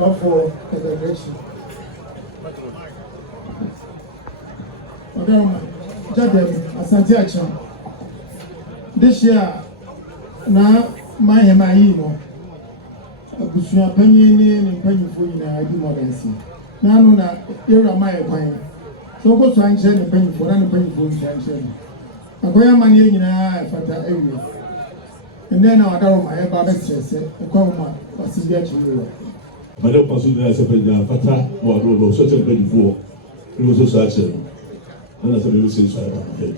for celebration. Madam, Jadem, Asante Acham. This year, now my Hemaino, Bushia Penny and Penny for you, I do more than see. Now, no, you're a my pine. So go to Anshan and Penny for any penny for Anshan. I go a man in a fata area. And then our dog, my Baba says, a coma, what's his get to you. Madam Consul as a penny, fata, or such a penny for. It was a such a. And that's what we will say.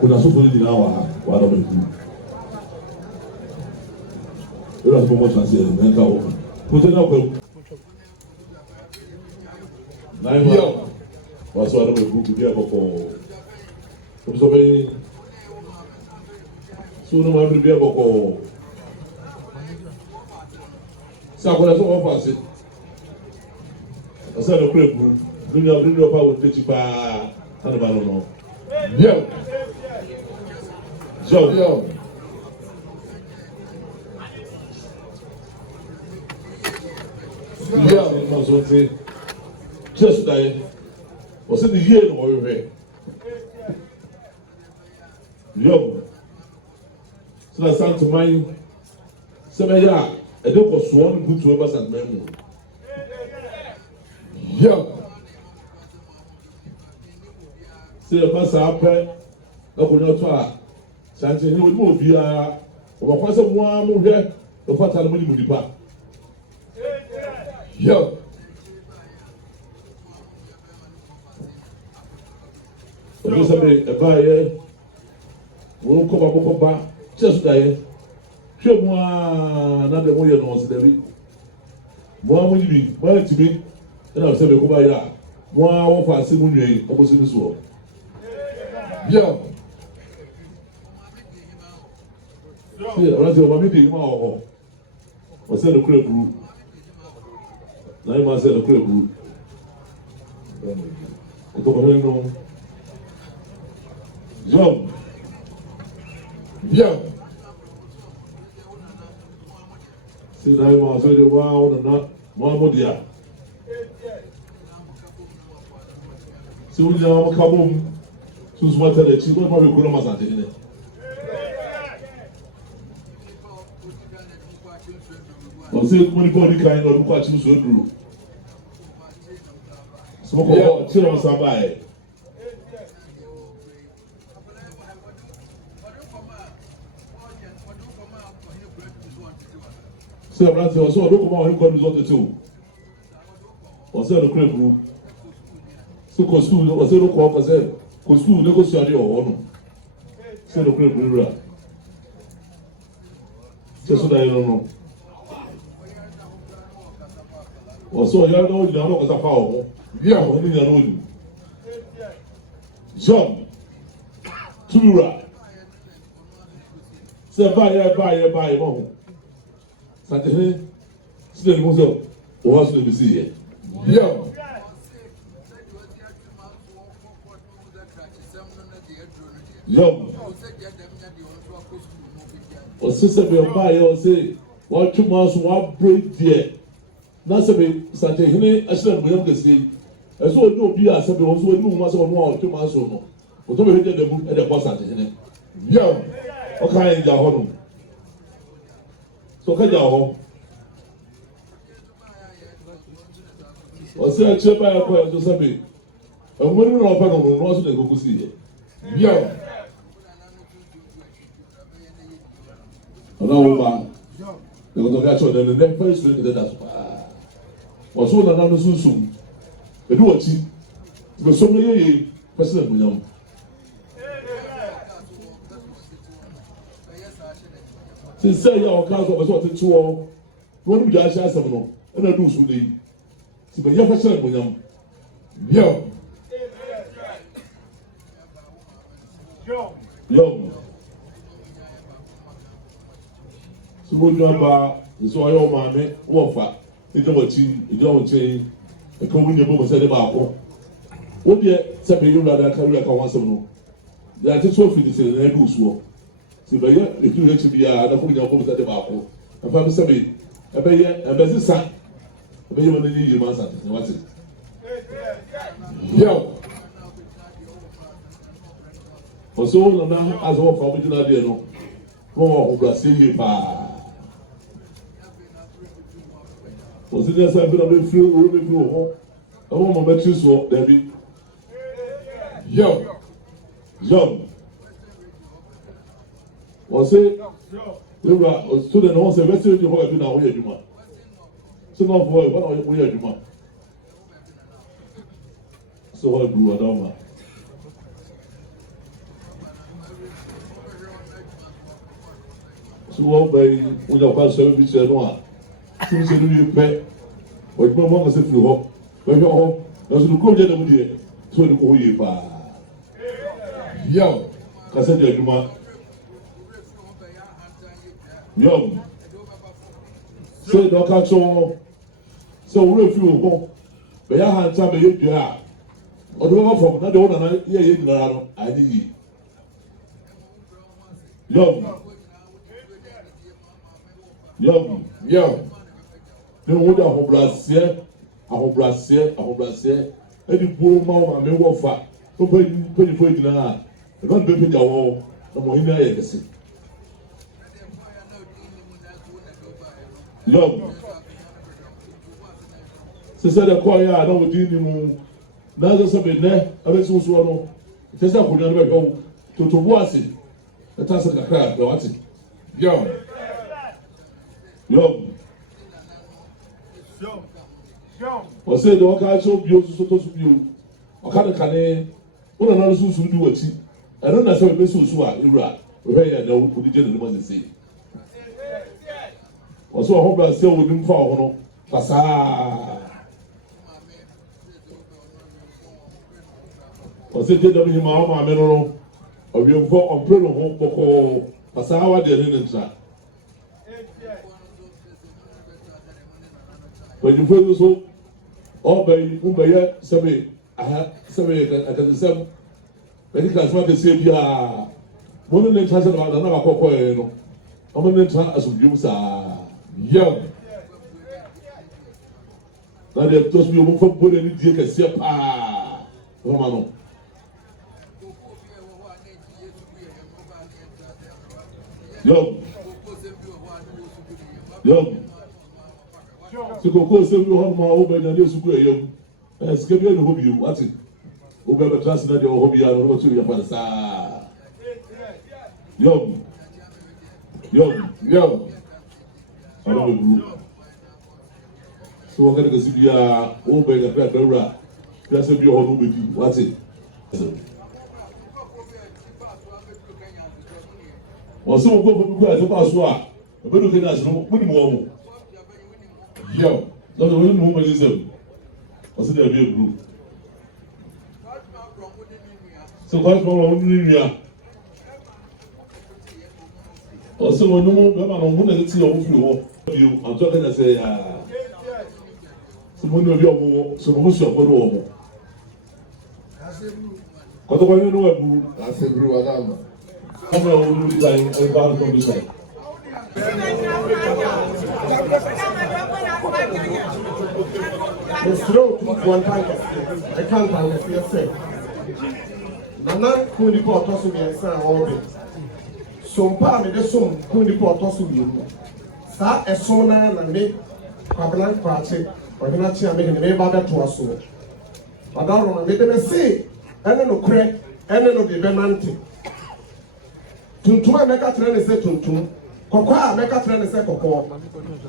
Kuna sufu ni nawa wala mtu. Ila sipo moja nasi nenda huko. Kutena kwa. Naima. Waso wala mtu kudia kwa. Kusobe. Sunu mambo bia kwa. Sasa kuna sio ofasi. Sasa ndio kule dunia pa uteti pa hana bano no. Yo. Yo. Yo. Just that. Was it the year or you Yo. So that's sound to mind. Semaya, I don't was one good to us and memo. Yo. Say a master apple, open your toa. Santi, he would move here. Or was a one move here, the fatal money would depart. Yo. A buyer will come up over just there. Show one another way knows the week. One will be, well to me, and I'll say, Kubaya, one for a single day, opposite this world. Yo. See, I said, what meeting more? I said the crib group. I said the crib group. I took a hand Yo. Yo. See, I was really wild and not one more dear. See, we are coming. Who's what the children probably couldn't massage in it. Or say, when you kind of watch you so through. Smoke children survive. So, I'm also a look about who got result to two. Or say the crib group. So, costume was a look off as a costume negotiated or no. Say the crib group. Just so that you don't know. Or so you know you know as a power. Yeah, only you know. Jump. Tura. Say buy, mom. Santi, see the muscle. Or else we see it. Yeah. Yo. Or sister be buy or say, what 2 months, one break there. Now, say, Santi, I said, we have to say, as well, no beer, I said, also, no matter 1 or 2 months or no. But don't hit the book at the boss at the Yo. Okay, the home. So, can you home? Or say, I check by a point to say, and when you're open on the road, they go to see it. Yo. No, they will catch on the next place to the or so another soon. They do what she because so many person with them. Since say your council was what to all, one of the ashes of no, and I do so they. So, but you're person with them. Yo. So when you are so I owe my offer. It's what you don't say. A communion was said about. What dear, 7 years rather carry like a once a month. They are just so fit to say, they do so. So by yet, if you to be a put your homes at the Baco, and Papa Sabi, a bay, a busy son, a bay when you need your what's it? Yo. For so long as all for me to not be no. Oh, Brazil, pa. Was it just a bit of a few ruby blue? I want my matches for Debbie. Yo. Was it? You were a student also, let's say you were doing our way, Juma. So, not for what are you, Juma? So, I grew a doma. So, what by when your pastor will say, no, things you pay, what my mother said to her, when you're home, there's no good gentleman so the whole year. Yo, Cassandra Juma. Yo, so the catch on. So we feel home. But I had time to eat you out. Or the one from not the one I hear I need. Yo. No wonder I Brassier. Any poor mama may walk far. Open for it now. The one baby the wall, no more in the Love. Sister, the choir, I know what you mean. Now there's a bit there. I was also one. Just a good number to watch it. The task of the crowd, watch it. Yo. I said, the worker so beautiful to you. I can't one another soon do what she. I don't know if it's so right. Where I know what the gentleman say. Also, I hope I still with him for Passa. I said, get him out my mineral. Or you go on Prelo home for Passawa, the Linensha. When you feel so, all by Umbaya, Sabi, I have Sabi at the same. But he can the same year. One of them has about another cocoa. I'm going to try as you say. Young. Now they have told me you won't put any dear Cassia. Romano. Young. So go save you on my own and you super young. And skip you hobby you. What's it? Over translate your hobby and what you have for Young. I don't know. So we're going to see the over the Pedra. That's a new hobby. What's it? Also, go for the password. But looking at no more. Yo, that's the woman is them. What's the idea, group? So, what's wrong? Also, no more, I'm going to see you. I'm talking to say, someone of your most of your what do you know? I said, Bruadama. I'm going to be dying about the side. The throat one time, I can't understand. Nana, who the pot also be a son all day. So, Pam, the son, who the pot also be. Sa a sona and make Pablan party, or not making the neighbor to us. But I don't make them say, and then no crack, and then no be benanti. Tuntum make a train say tuntum. Kokwa make a train say kokwa.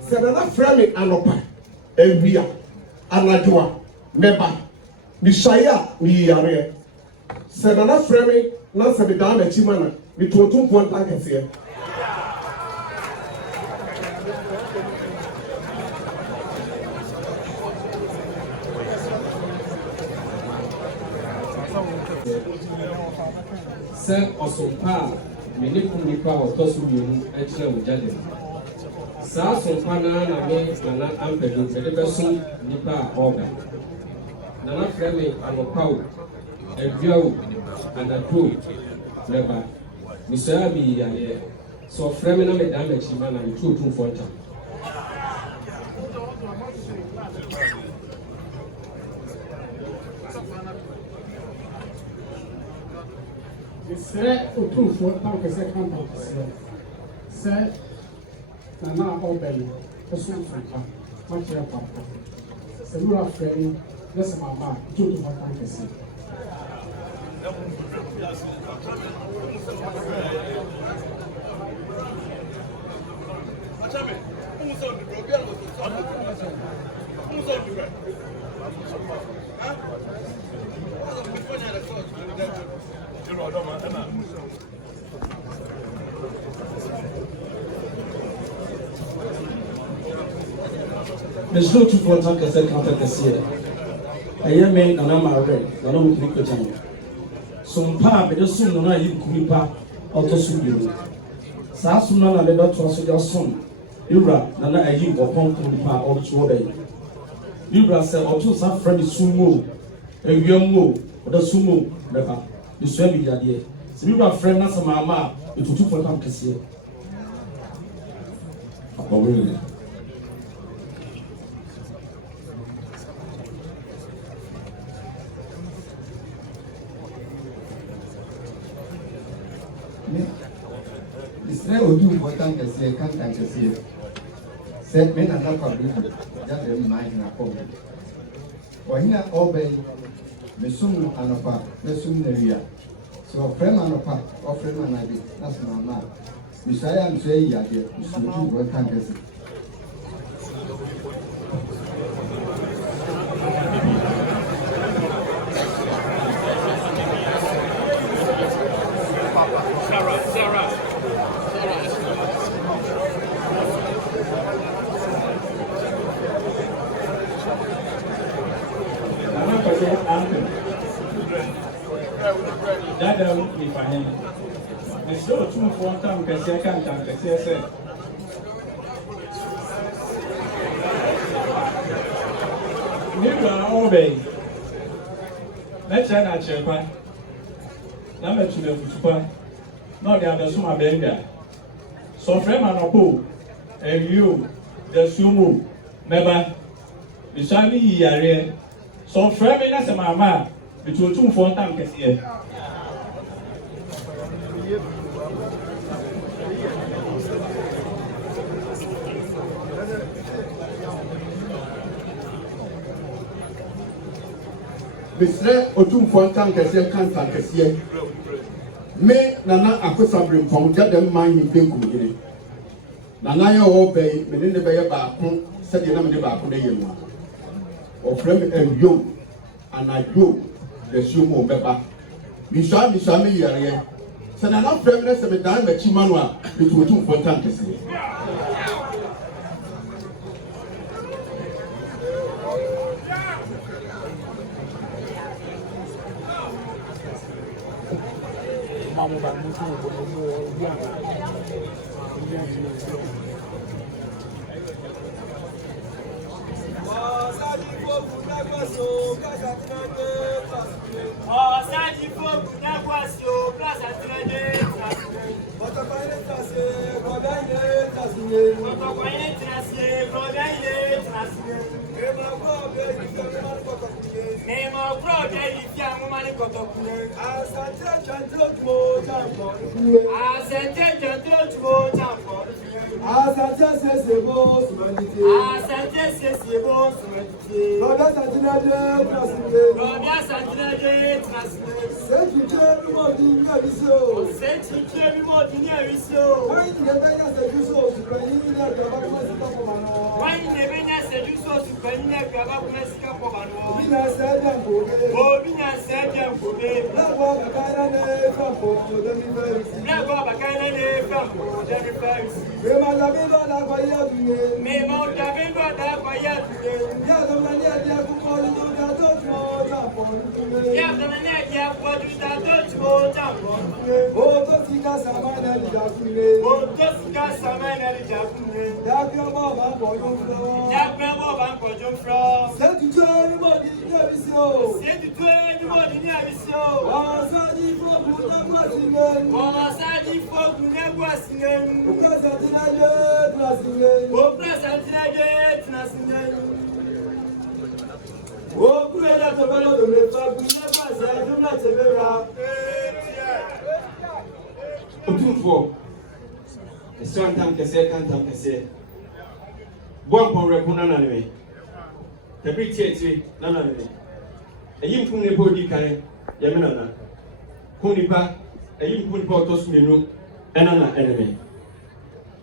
Say na frame me anopa. Ewia. Anadua. Meba. Mishaya mi yare. Say na frame me na se be down e chimana. Mi tuntum kwanta kese. Sɛ ɔsompa a mene kum nipa a ɔtɔ so mmienu akyerɛ wo gyade saa asompa naa na me nana ampɛdu mede bɛsom nipa a ɔreba nana frɛ me anɔpa o awia o anadwo o mɛba Mr. Abi and so framing on the damage man and 224 time. Sɛ otumfoɔ tam kɛsɛ kan tam kɛseɛ sɛ nana ɔbɛn ɛso nfɔnpa wakyerɛ papa sɛ wura frɛ no ne sɛ mama gye otumfoɔ tam kɛseɛ. There's no two for attack as a counter cassia. I am made an armor red, but I'm going to tell you. Some pa, but just soon I you could pa, out of Subu. Sasuna and the doctor was your son. Ura, Nana, I you upon pa or to obey. Ura said, or two some friend sumo, a young mo, or the sumo, never. You swear me, idea. So you are friend, not some mamma, it will two for attack cassia. Really? Israel will do important to say, can't I say? Said men are not public, that they mind in a home. Or here, obey the soon and a part, the soon area. So, a friend and a part, or friend and I did, that's my man. Messiah and say, yeah, you should do what can't I say. Dada ni fahim. Nso tu for tam kɛseɛ kan tam kɛseɛ sɛ. Ni bra ɔbɛn. Na kyerɛ na kyerɛ pa. Na mɛ tu na futupa. Na ɔde adaso ma bɛnga. Sɔfrɛ ma nɔpo. Ɛwio. Dasumo. Mɛba. Bisani yi yare. Sɔfrɛ mi na sɛ mama. Bitu tu for tam kɛseɛ. Mr. Otumfo Tankasiya kan Tankasiya. Me Nana Akosabrim from Jadam Mine in Benku. Nana ya obey, me ne be ba ko said the name ba ko na yemu. O frame and yo and I go the sumo beba. Misha me yare. So Nana frame na se me dan be chimanwa be Otumfo Tankasiya.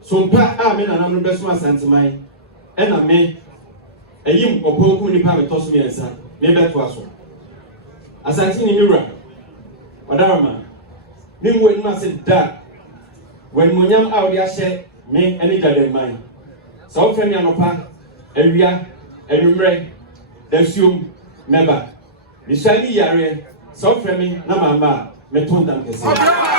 Sompa a me na no beso asanteman e na me eyim opoku nipa me toso me ensa me beto aso asante ni niwra wadarama me nwen ma se da wen monyam a odi ahye me ene jade man sa wo femi anopa awia enumre dasuom meba bisani yare sa wo femi na mama me tondan kese